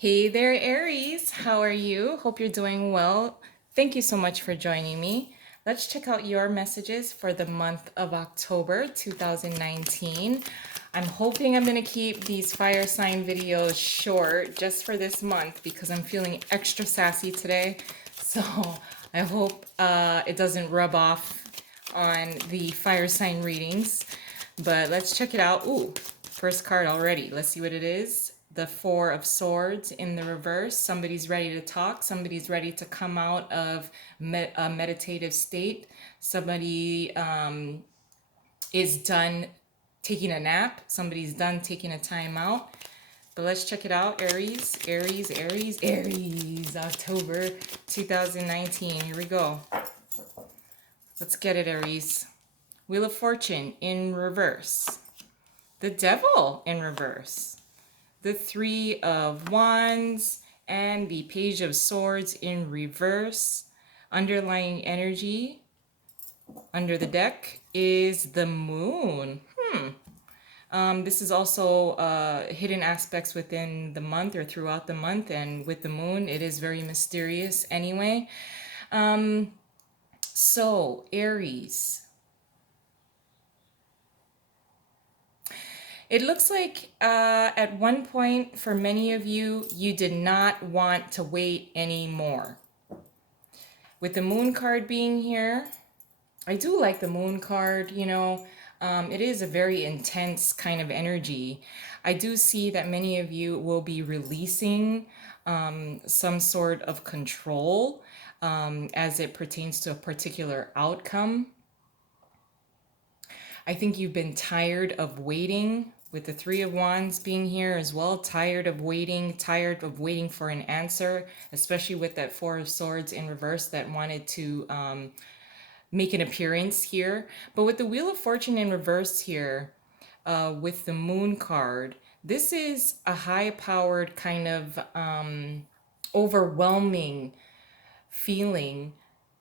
Hey there, Aries. How are you? Hope you're doing well. Thank you so much for joining me. Let's check out your messages for the month of October 2019. I'm hoping I'm going to keep these fire sign videos short just for this month because I'm feeling extra sassy today. So I hope it doesn't rub off on the fire sign readings. But let's check it out. Ooh, first card already. Let's see what it is. The Four of Swords in the reverse. Somebody's ready to talk. Somebody's ready to come out of a meditative state. Somebody is done taking a nap. Somebody's done taking a time out. But let's check it out. Aries, Aries, Aries, Aries. October 2019. Here we go. Let's get it, Aries. Wheel of Fortune in reverse. The Devil in reverse. The Three of Wands and the Page of Swords in reverse. Underlying energy under the deck is the Moon. This is also hidden aspects within the month or throughout the month, and with the Moon, it is very mysterious anyway. So, Aries. It looks like at one point for many of you, you did not want to wait anymore. With the Moon card being here, I do like the Moon card, it is a very intense kind of energy. I do see that many of you will be releasing some sort of control as it pertains to a particular outcome. I think you've been tired of waiting, with the Three of Wands being here as well. Tired of waiting for an answer, especially with that Four of Swords in reverse that wanted to make an appearance here. But with the Wheel of Fortune in reverse here, with the Moon card, this is a high-powered kind of overwhelming feeling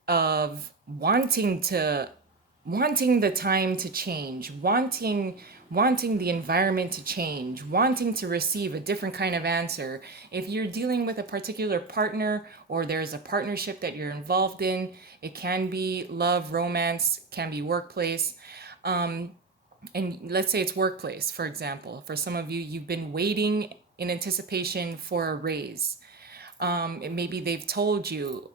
of wanting the time to change, wanting the environment to change, wanting to receive a different kind of answer. If you're dealing with a particular partner or there's a partnership that you're involved in, it can be love, romance, can be workplace. And let's say it's workplace, for example. For some of you, you've been waiting in anticipation for a raise. Maybe they've told you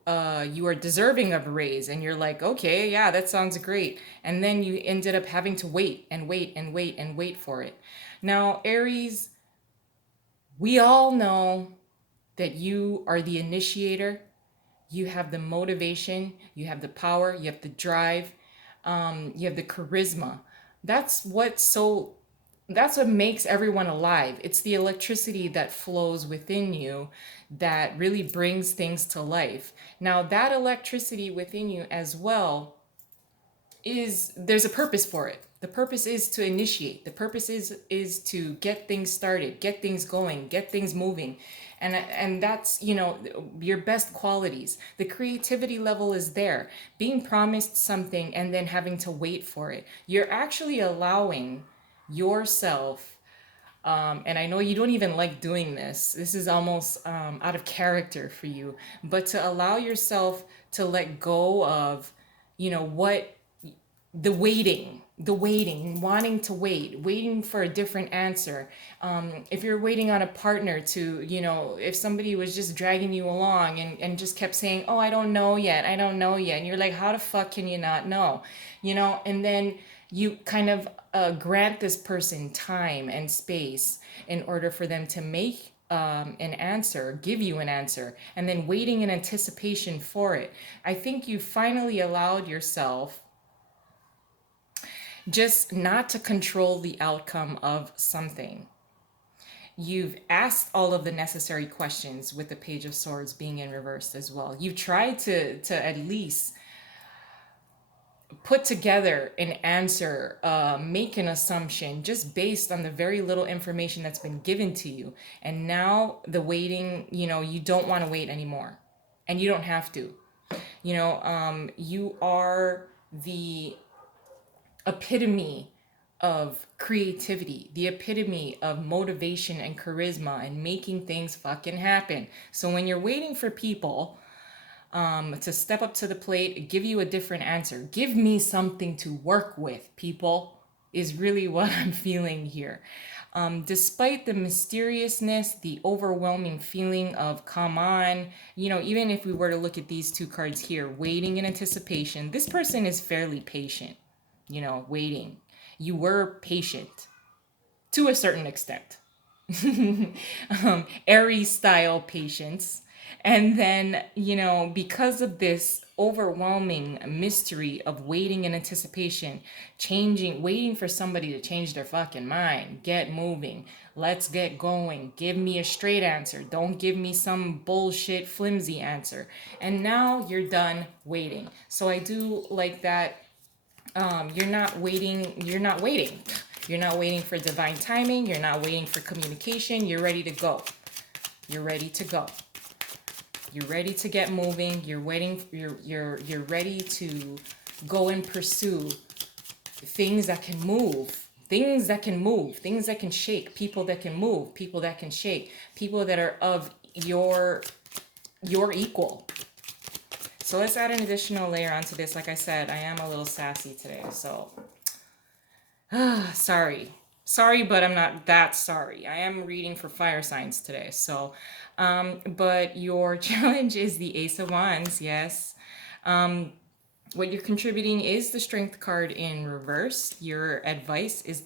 you are deserving of a raise, and you're like, okay, yeah, that sounds great. And then you ended up having to wait and wait and wait and wait for it. Now, Aries, we all know that you are the initiator. You have the motivation, you have the power, you have the drive, you have the charisma. That's what's so that's what makes everyone alive. It's the electricity that flows within you that really brings things to life. Now, that electricity within you as well is there's a purpose for it. The purpose is to initiate. The purpose is to get things started, get things going, get things moving. And that's, your best qualities. The creativity level is there. Being promised something and then having to wait for it. You're actually allowing yourself, and I know you don't even like doing this. This is almost out of character for you, but to allow yourself to let go of, what the waiting, wanting to waiting for a different answer. If you're waiting on a partner to, if somebody was just dragging you along and just kept saying, oh, I don't know yet, I don't know yet. And you're like, how the fuck can you not know? And then you kind of grant this person time and space in order for them to make an answer, give you an answer, and then waiting in anticipation for it. I think you finally allowed yourself just not to control the outcome of something. You've asked all of the necessary questions with the Page of Swords being in reverse as well. You've tried to at least put together an answer, make an assumption just based on the very little information that's been given to you. And now the waiting, you don't want to wait anymore. And you don't have to. You are the epitome of creativity, the epitome of motivation and charisma and making things fucking happen. So when you're waiting for people to step up to the plate, give you a different answer, give me something to work with, people, is really what I'm feeling here. Despite the mysteriousness, the overwhelming feeling of come on, even if we were to look at these two cards here, waiting in anticipation, this person is fairly patient, waiting. You were patient to a certain extent. Aries style patience. And then, because of this overwhelming mystery of waiting in anticipation, waiting for somebody to change their fucking mind, get moving, let's get going, give me a straight answer, don't give me some bullshit, flimsy answer. And now you're done waiting. So I do like that. You're not waiting. You're not waiting for divine timing. You're not waiting for communication. You're ready to go. You're ready to go. You're ready to get moving. You're ready to go and pursue things that can move. Things that can move, things that can shake, people that can move, people that can shake, people that are of your equal. So let's add an additional layer onto this. Like I said, I am a little sassy today, so sorry. Sorry, but I'm not that sorry. I am reading for fire signs today. So, but your challenge is the Ace of Wands, yes. What you're contributing is the Strength card in reverse. Your advice is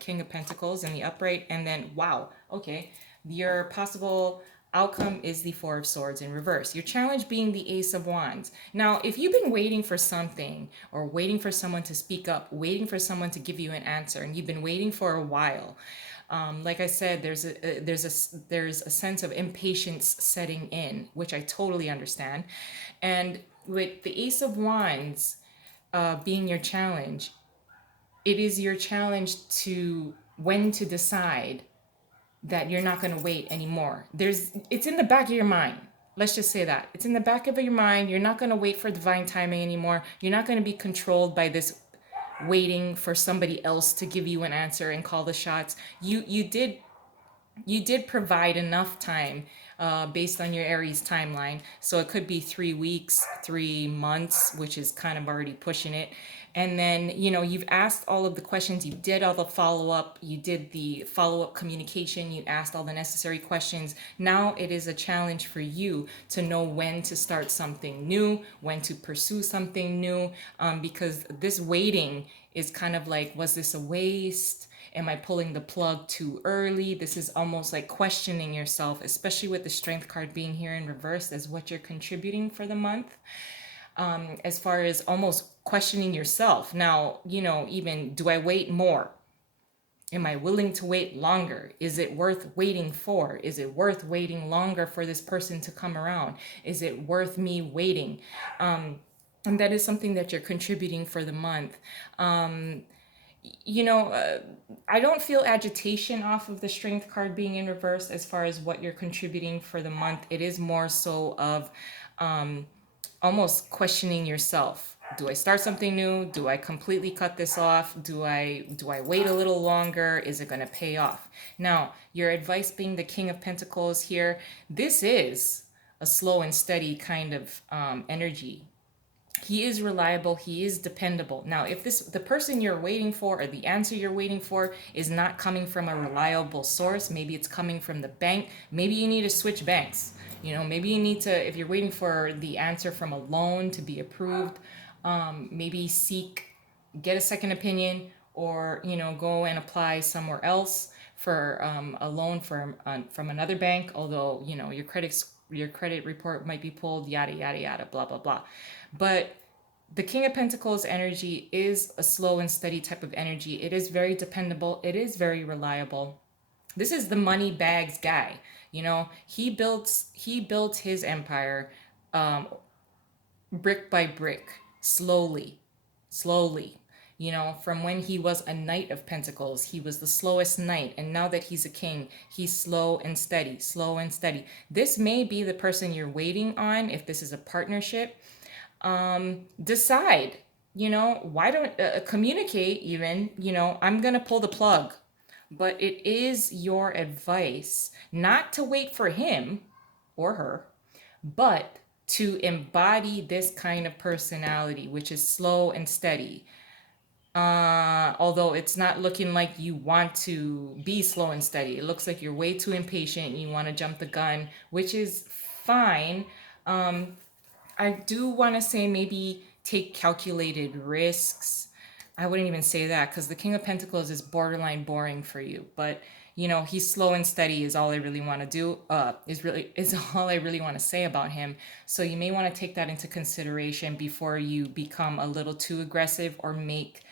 King of Pentacles in the upright. And then, wow, okay. Your possible outcome is the Four of Swords in reverse. Your challenge being the Ace of Wands. Now, if you've been waiting for something or waiting for someone to speak up, waiting for someone to give you an answer, and you've been waiting for a while, like I said, there's a sense of impatience setting in, which I totally understand. And with the Ace of Wands being your challenge, it is your challenge to when to decide that you're not going to wait anymore. It's in the back of your mind. Let's just say that. It's in the back of your mind. You're not going to wait for divine timing anymore. You're not going to be controlled by this waiting for somebody else to give you an answer and call the shots. You did provide enough time based on your Aries timeline. So it could be 3 weeks, 3 months, which is kind of already pushing it. And then, you've asked all of the questions, you did all the follow up, you did the follow up communication, you asked all the necessary questions. Now it is a challenge for you to know when to start something new, when to pursue something new, because this waiting is kind of like, was this a waste? Am I pulling the plug too early? This is almost like questioning yourself, especially with the Strength card being here in reverse as what you're contributing for the month. As far as almost questioning yourself. Now, even do I wait more? Am I willing to wait longer? Is it worth waiting for? Is it worth waiting longer for this person to come around? Is it worth me waiting? And that is something that you're contributing for the month. I don't feel agitation off of the Strength card being in reverse as far as what you're contributing for the month. It is more so of almost questioning yourself. Do I start something new? Do I completely cut this off? Do I wait a little longer? Is it going to pay off? Now, your advice being the King of Pentacles here, this is a slow and steady kind of energy. He is reliable. He is dependable. Now, if the person you're waiting for or the answer you're waiting for is not coming from a reliable source, maybe it's coming from the bank, maybe you need to switch banks. Maybe you need to, if you're waiting for the answer from a loan to be approved, maybe get a second opinion, or, go and apply somewhere else for a loan from another bank, although, your credit report might be pulled, yada, yada, yada, blah, blah, blah. But the King of Pentacles energy is a slow and steady type of energy. It is very dependable. It is very reliable. This is the money bags guy. He built his empire brick by brick, slowly. From when he was a Knight of Pentacles, he was the slowest knight. And now that he's a king, he's slow and steady, slow and steady. This may be the person you're waiting on if this is a partnership. Decide. why don't communicate even, I'm going to pull the plug. But it is your advice not to wait for him or her, but to embody this kind of personality, which is slow and steady. Although it's not looking like you want to be slow and steady, it looks like you're way too impatient and you want to jump the gun, which is fine. I do want to say maybe take calculated risks. I wouldn't even say that because the King of Pentacles is borderline boring for you, but he's slow and steady is all I really want to do. Is all I really want to say about him. So you may want to take that into consideration before you become a little too aggressive or make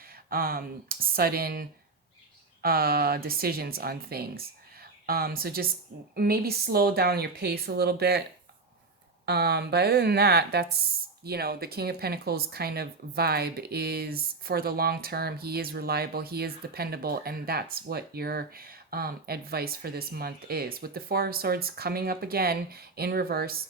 sudden decisions on things. So just maybe slow down your pace a little bit. But other than that, that's, the King of Pentacles kind of vibe is for the long term. He is reliable, he is dependable, and that's what your advice for this month is. With the Four of Swords coming up again in reverse,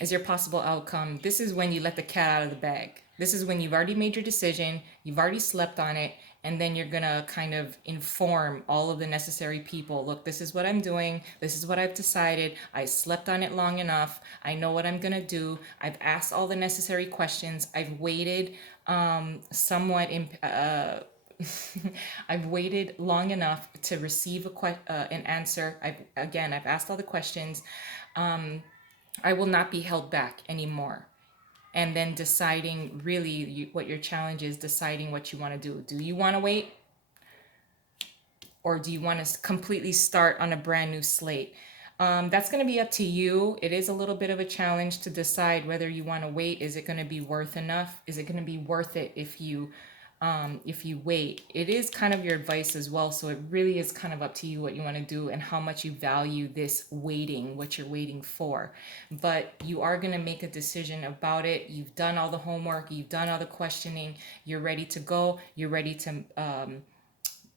is your possible outcome. This is when you let the cat out of the bag. This is when you've already made your decision, you've already slept on it, and then you're gonna kind of inform all of the necessary people. Look, this is what I'm doing, this is what I've decided. I slept on it long enough. I know what I'm gonna do. I've asked all the necessary questions. I've waited somewhat in I've waited long enough to receive an answer. I've asked all the questions. I will not be held back anymore. And then deciding really what your challenge is, deciding what you want to do. Do you want to wait, or do you want to completely start on a brand new slate? That's going to be up to you. It is a little bit of a challenge to decide whether you want to wait. Is it going to be worth enough? Is it going to be worth it if you wait? It is kind of your advice as well. So it really is kind of up to you what you want to do and how much you value this waiting, what you're waiting for. But you are going to make a decision about it. You've done all the homework, you've done all the questioning, you're ready to go, you're ready to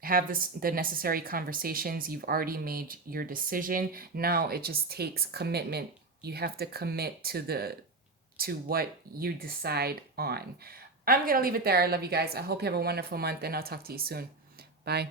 have the necessary conversations. You've already made your decision. Now it just takes commitment. You have to commit to what you decide on. I'm gonna leave it there. I love you guys. I hope you have a wonderful month, and I'll talk to you soon. Bye.